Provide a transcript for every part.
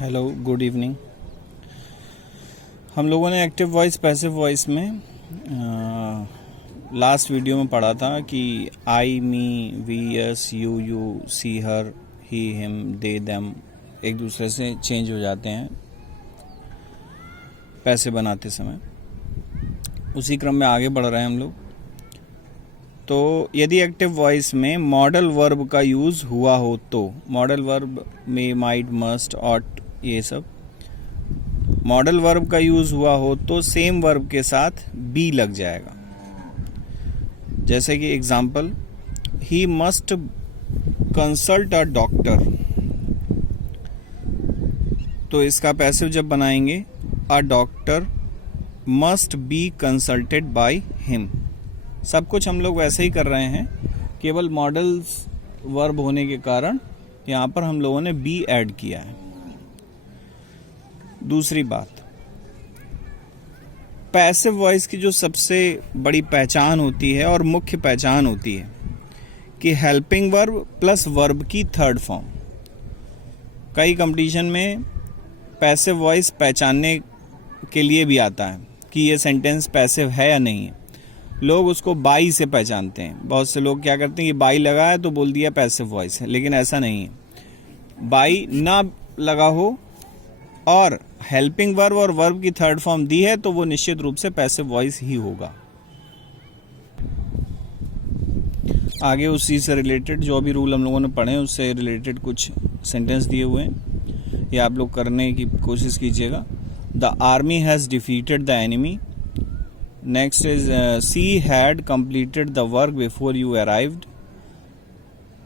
Hello, good evening. हम लोगों ने एक्टिव वॉइस पैसिव वॉइस में लास्ट वीडियो में पढ़ा था कि I, me, we, us, you, she, her, he, him, they, them एक दूसरे से चेंज हो जाते हैं पैसे बनाते समय। उसी क्रम में आगे बढ़ रहे हैं हम लोग। तो यदि एक्टिव वॉइस में मॉडल वर्ब का यूज़ हुआ हो तो मॉडल वर्ब में माइट, मस्ट, ऑट, ये सब मॉडल वर्ब का यूज़ हुआ हो तो सेम वर्ब के साथ बी लग जाएगा। जैसे कि example, he must consult a doctor, तो इसका पैसिव जब बनाएंगे a doctor must be consulted by him. सब कुछ हम लोग वैसे ही कर रहे हैं, केवल मॉडल्स वर्ब होने के कारण यहाँ पर हम लोगों ने बी ऐड किया है। दूसरी बात, पैसिव वॉइस की जो सबसे बड़ी पहचान होती है और मुख्य पहचान होती है कि हेल्पिंग वर्ब प्लस वर्ब की थर्ड फॉर्म। कई कंपटीशन में पैसिव वॉइस पहचानने के लिए भी आता है कि ये सेंटेंस पैसिव है या नहीं है। लोग उसको बाई से पहचानते हैं। बहुत से लोग क्या करते हैं कि बाई लगा है तो बोल दिया पैसिव वॉइस है, लेकिन ऐसा नहीं है। बाई ना लगा हो और हेल्पिंग वर्ब और वर्ब की थर्ड फॉर्म दी है तो वो निश्चित रूप से पैसिव वॉइस ही होगा। आगे उसी से रिलेटेड जो भी रूल हम लोगों ने पढ़े उससे रिलेटेड कुछ सेंटेंस दिए हुए हैं, ये आप लोग करने की कोशिश कीजिएगा। The army has defeated the enemy. Next is she had completed the work before you arrived.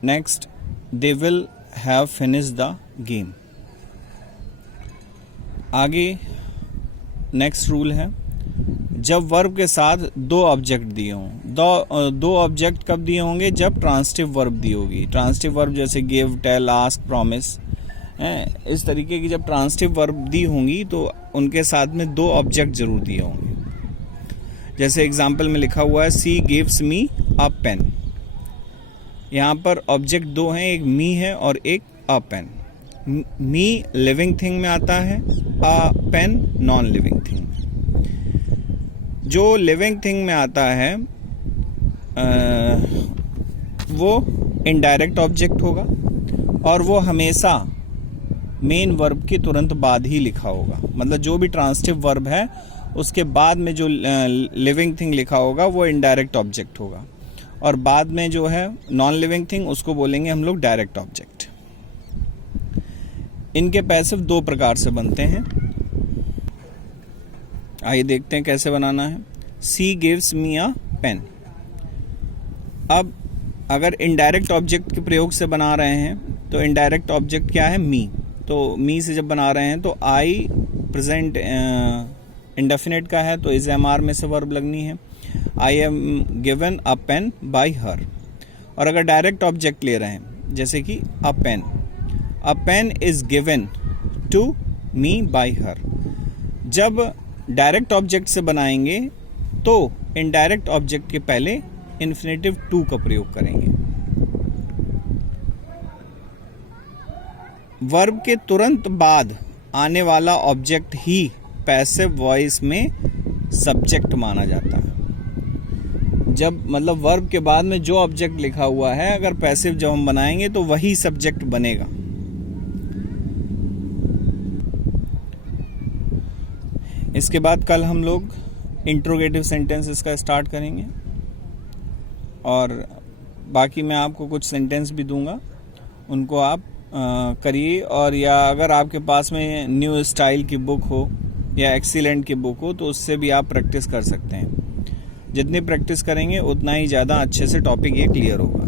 Next, they will have finished the game. आगे नेक्स्ट रूल है, जब वर्ब के साथ दो ऑब्जेक्ट दिए हों। दो ऑब्जेक्ट कब दिए होंगे? जब ट्रांसिटिव वर्ब दी होगी। ट्रांसिटिव वर्ब जैसे गिव, टेल, आस्क, प्रॉमिस, इस तरीके की जब ट्रांसिटिव वर्ब दी होंगी तो उनके साथ में दो ऑब्जेक्ट जरूर दिए होंगे। जैसे एग्जाम्पल में लिखा हुआ है सी गिव्स मी अ पेन। यहाँ पर ऑब्जेक्ट दो हैं, एक मी है और एक अ पेन। मी लिविंग थिंग में आता है, अ पेन नॉन लिविंग थिंग। जो लिविंग थिंग में आता है वो इनडायरेक्ट ऑब्जेक्ट होगा और वो हमेशा मेन वर्ब के तुरंत बाद ही लिखा होगा। मतलब जो भी ट्रांसिटिव वर्ब है उसके बाद में जो लिविंग थिंग लिखा होगा वो इनडायरेक्ट ऑब्जेक्ट होगा, और बाद में जो है नॉन लिविंग थिंग उसको बोलेंगे हम लोग डायरेक्ट ऑब्जेक्ट। इनके पैसिव दो प्रकार से बनते हैं। आइए देखते हैं कैसे बनाना है। सी गिव्स मी अ पेन। अब अगर इनडायरेक्ट ऑब्जेक्ट के प्रयोग से बना रहे हैं तो इनडायरेक्ट ऑब्जेक्ट क्या है? मी। तो मी से जब बना रहे हैं तो आई प्रेजेंट इंडेफिनिट का है तो इज एम आर में से वर्ब लगनी है। I am given a pen by her. और अगर डायरेक्ट ऑब्जेक्ट ले रहे हैं जैसे कि a pen, a pen is given to me by her. जब डायरेक्ट ऑब्जेक्ट से बनाएंगे तो इनडायरेक्ट ऑब्जेक्ट के पहले इन्फिनेटिव टू का प्रयोग करेंगे। वर्ब के तुरंत बाद आने वाला ऑब्जेक्ट ही पैसिव वॉइस में सब्जेक्ट माना जाता है। जब मतलब वर्ब के बाद में जो ऑब्जेक्ट लिखा हुआ है अगर पैसिव जब हम बनाएंगे तो वही सब्जेक्ट बनेगा। इसके बाद कल हम लोग इंट्रोगेटिव सेंटेंसेस का स्टार्ट करेंगे और बाकी मैं आपको कुछ सेंटेंस भी दूंगा, उनको आप करिए। और या अगर आपके पास में न्यू स्टाइल की बुक हो या एक्सीलेंट की बुक हो तो उससे भी आप प्रैक्टिस कर सकते हैं। जितनी प्रैक्टिस करेंगे उतना ही ज़्यादा अच्छे से टॉपिक ये क्लियर होगा।